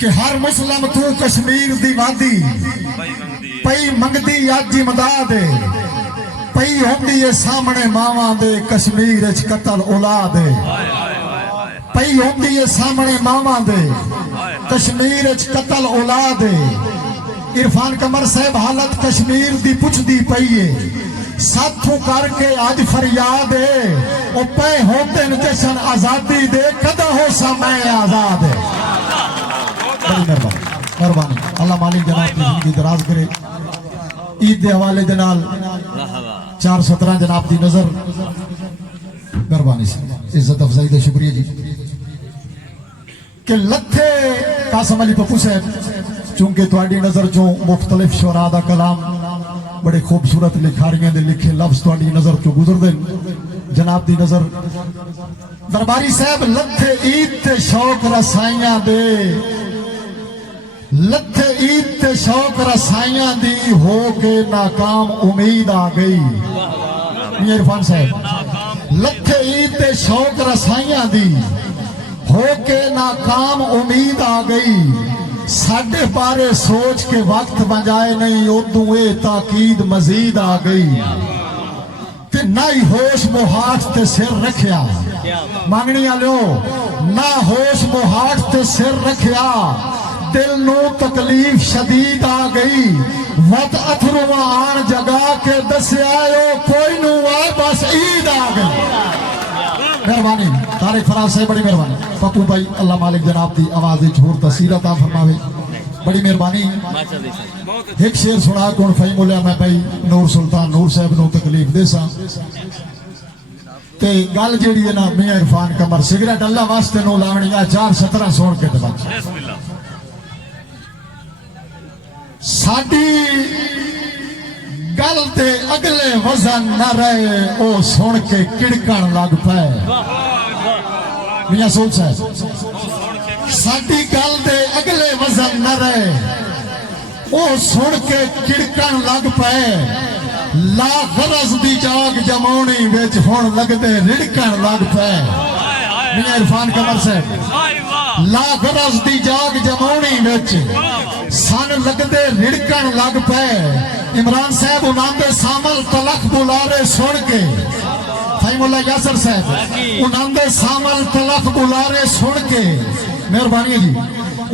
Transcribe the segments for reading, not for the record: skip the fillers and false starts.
کہ ہر مسلم تو کشمیر دی وادی پئی منگدی اج امداد پئی ہوندی ہے سامنے ماواں دے کشمیر وچ قتل اولاد پئی ہوندی ہے سامنے ماواں دے کشمیر وچ قتل اولاد عرفان قمر صاحب حالت کشمیر دی پچھدی پئی ہے ساتھوں کر کے آج فریاد ہے او پے ہوتے ن جشن آزادی دے کدا ہو سمے آزاد ہے. بڑی مہربانی اللہ مالک جناب کی زندگی دراز کرے. عید دے حوالے دے نال 417 جناب دی نظر مہربانی سے عزت افزائی دے شکریہ جی کہ لتھے قاسم علی پپو صاحب چونکہ تواڈی نظر چوں مختلف شعراء دا کلام بڑے خوبصورت لکھاریاں دے لکھے لفظ تواڈی نظر چوں گزر دے جناب دی نظر درباری صاحب لتھے عید تے شوق رسائیاں دے لتھے عید تے شوق رسائیاں دی ہو کے ناکام امید آ گئی. میاں عرفان صاحب لتھے عید تے شوق رسائیاں دی ہو کے ناکام امید آ گئی ساڈے بارے سوچ کے وقت بجائے نہیں ادوں اے تاکید مزید آ گئی تے نہ ہی ہوش محاٹ تے سر رکھیا مانگنی آلیو نہ ہوش محاٹ تے سر رکھیا دل نو تکلیف شدید آ گئی وقت اتھروا آن جگا کے دسیا کوئی نو آ بس عید آ گئی. مہربانی طارق فراز سے بڑی مہربانی پپو بھائی اللہ مالک جناب دی آواز جھور تاثیر عطا فرماوے بڑی مہربانی. ایک شعر سنا کون فہیم لیا میں بھائی نور سلطان نور صاحب نو تکلیف دے سا تے گل جیڑی ہے نا میاں عرفان قمر سگریٹ اللہ واسطے نو لاونی آ 417 سون کے دبچ ساڈی گل تے اگلے وزن نہ رہے او سن کے کڑکن لگ پے. میاں سوچ ہے ساڈی گل تے اگلے وزن نہ رہے او سن کے کڑکن لگ پے لا غرض دی جاگ جماؤنی وچ ہن لگدے رڑکن لگ پے. میاں عرفان قمر صاحب لا غرض دی جاگ جماؤنی وچ سن لگدے رڑکن لگ پے. عمران صاحب انہاں دے سامل تلخ بلارے سن کے فہیم اللہ یاسر صاحب انہاں دے سامل تلخ بلارے سن کے مہربانی جی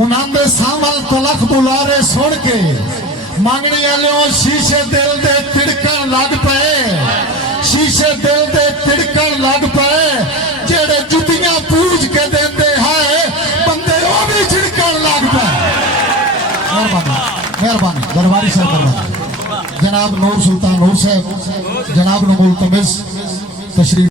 انہاں دے سامل تلخ بلارے سن کے مانگنی آلیوں شیشے دل دے تڑکن لگ پے شیشے دل دے تڑکن لگ پے جیڑے جتیاں پوچھ کے دیندے ہائے بندے وہ بھی چھڑکن لگ پے. مہربانی درباری صاحب مہربانی جناب نور سلطان نور صاحب جناب نمول تمز تشریف